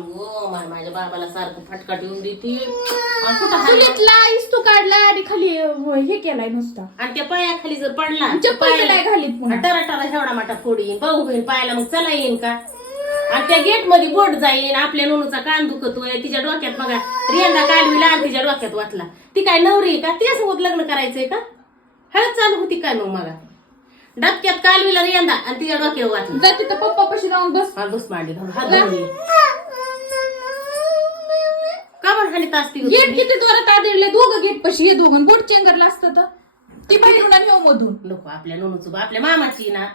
माझ्या बाबाला सारखं फटका ठेवून देते तू काढला आणि खाली हे केलाय नुसता आणि त्या पायाखाली जर पडला चप्पल नाही घालीत पुन्हा. टरा टरा एवढा मोठा फोड येईन भाऊ होईल पायाला मग चला येईन का आणि त्या गेट मध्ये बोट जाईन आपल्या नोनूचा कान दुखतोय तिच्या डोक्यात बघा रियांदा काढविला आणि तिच्या डोक्यात वाटला ती काय नवरी आहे का तिच्यासोबत लग्न करायचंय का हळद चालू होती काय मग मला डबक्यात कालविला रियांदा आणि तिच्या डोक्यावर वाटलं जा तिथं पप्पा पशी जाऊन बस बस मांडी का म्हण हानी तास ती गेट किती जोरात आदळले दोघं गेट पशी हे दोघं बोट चेंगरला असतं तर ती बाहेरून आणि हो मधून नको आपल्या नोनूच आपल्या मामाची ना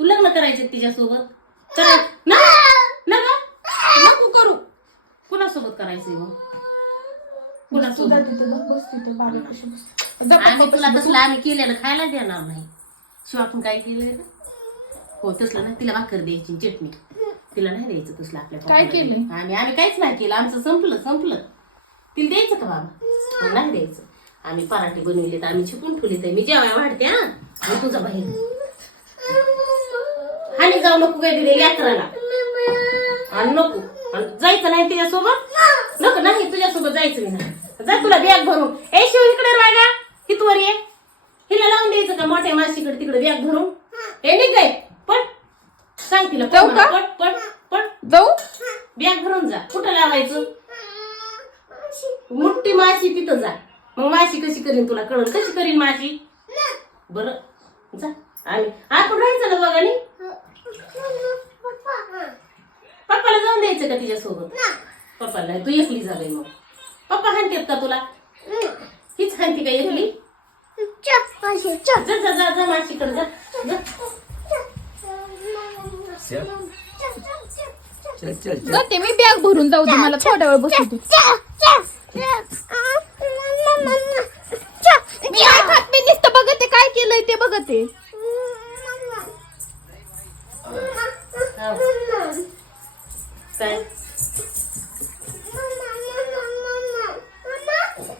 तू लग्न करायचे तिच्यासोबत ना नको करू कुणासोबत करायचंय मग तुझा कुणासोबत तिथे बस तिथे बाबा पशी बस जा आम्ही पप्पा तुला पशी बस. तसलं आम्ही केलेलं खायला देणार नाही शिवाय आपण काय केलंय का हो तसलं नाही तिला भाकर द्यायची चटणी तिला नाही द्यायचं तसलं आपल्या काय पप्पाला. केलंय? आम्ही काहीच नाही केलं आमचं संपलं तिला द्यायचं का बाबा नाही द्यायचं आम्ही पराठे बनवले तर आम्ही छिपून ठेवले तर मी जेवाय वाढते हा आणि तुझा बाहेर हानी जाऊ नको काय दिले लेकराला आणि नको आणि जायचं नाही तिच्यासोबत नको नाही तुझ्यासोबत जायचं नाही जा तुला बॅग भरून ए शिव इकडे रागा हितवर ये हिला लावून द्यायचं का मोठ्या माशीकडे तिकडे बॅग भरून हे नाही काय पण सांग तिला जाऊ का? पण जाऊ बॅग भरून जा कुठं लावायचं मोठी माशी तिथं जा मग माशी कशी करीन तुला कळण कशी करीन माशी बरं जा आम्ही आपण राहायचं ना दोघांनी पप्पाला जाऊन द्यायचं का तिच्यासोबत पप्पाला तू एकली जा बाई मग पप्पा हाणतेत का तुला हीच हाणती का एकली जा जा जा जा माशीकडे जा जाते मी बॅग भरून जाऊ दे मला थोड्या वेळ बसू दे मी नुसतं बघते काय केलंय ते बघते काय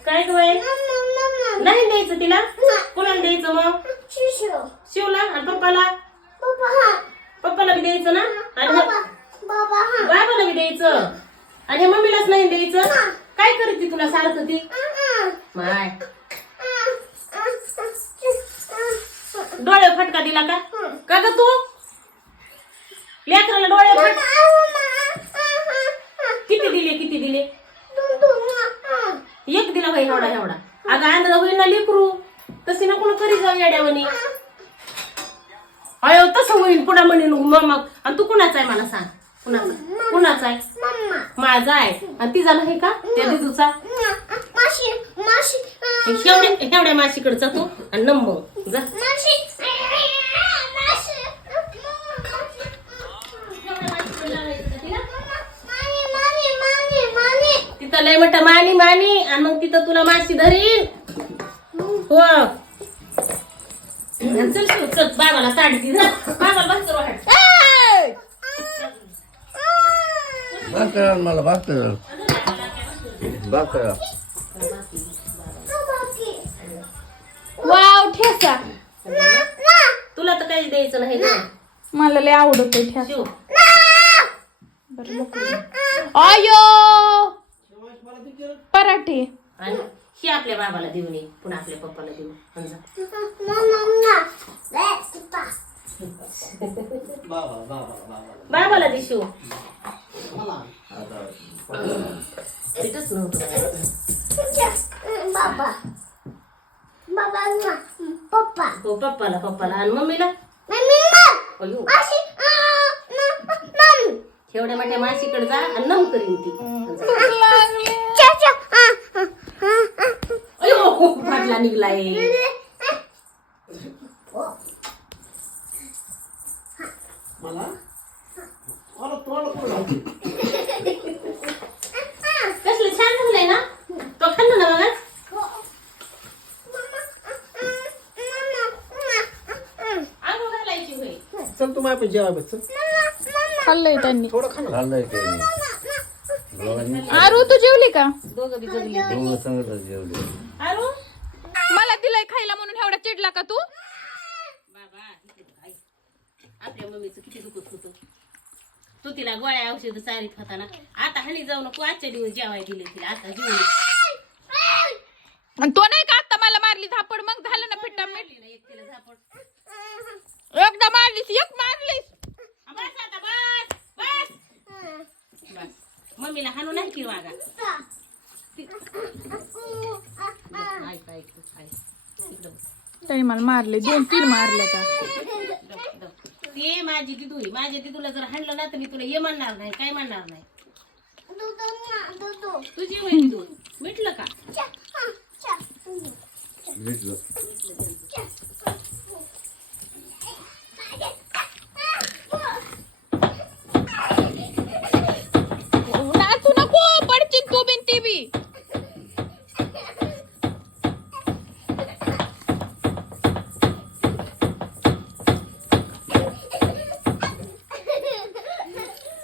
काय ग बाई नाही द्यायचं तिला कोणाला द्यायचं मग शिवला आणि पप्पाला बी द्यायचं ना आणि बाबाला बी द्यायचं आणि मम्मीलाच नाही द्यायचं काय करते तुला सारखं ती माय डोळे फटका दिला का ग तू लेकराला डोळे किती दिले एक दिला बाई एवढा अगं आंधळा होईल ना लेकरू तशी ना कोण करी जाऊ येड्यावणी अयो तसं होईल पुढे म्हणेन मग आणि तू कुणाचा आहे मला सांग कुणाचा आहे माझा आहे आणि तिचा नाही का त्या दिदूचा एवढ्या माशीकडचा तू आणि नंबर जा तिथं लय मोठं मानी आणि मग तिथं तुला माशी धरीन हो चल चल बाबाला साडी ती बाबाला बस भाकर मला भाकर वाव ठेसा तुला तर काही द्यायचं नाही ना मला लय आवडतोय ठेसा शिव बरं बघू. आयो पराठे आणि ही आपल्या बाबाला देऊन ये पुन्हा आपल्या पप्पाला देऊ आणि जा. बाबाला दे शिव तिथंच नव्हतं हो पप्पाला आणि मम्मीला अयो एवढ्या मोठ्या माशीकडे जा आणि नम करीन ती अयो फाटला निघलाय कसलं छान झालंय ना तो खाल्लं ना बघा आंघोळ घालायची होय चल तुम्हाला पण जेवा बस खाल्लंय त्यांनी थोडं खा ना. चाललंय काही दोघांनी आरू तू जेवली का दोघं बी जगली दोघं सांगत जेवले आरू मला दिलंय खायला म्हणून एवढा चिडला का तू बाबा आपल्या मम्मीचं किती दुखत होतं तू तिला गोळ्या औषध चारीत होताना. आता हानी जाऊ नको, आजच्या दिवस जेवाय दिले तिला, आता जेवण. आणि तो नाही का आता मला मारली झापड, मग झालं ना पिट्टा मीठ. एक तिला झापड. एकदा मारलीस, एक मारलीस. बस आता, बस बस बस. मम्मीला हाणू नाही की वागा. ऐक ऐक ऐक. त्याने मला मारले, 2-3 मारले तर. ते माझी दिदू, माझ्या दिदूला जर हाणलं ना तर मी तुला हे म्हणणार नाही, काय म्हणणार नाही. तुझी वय दूध मिटलं का? भेटलं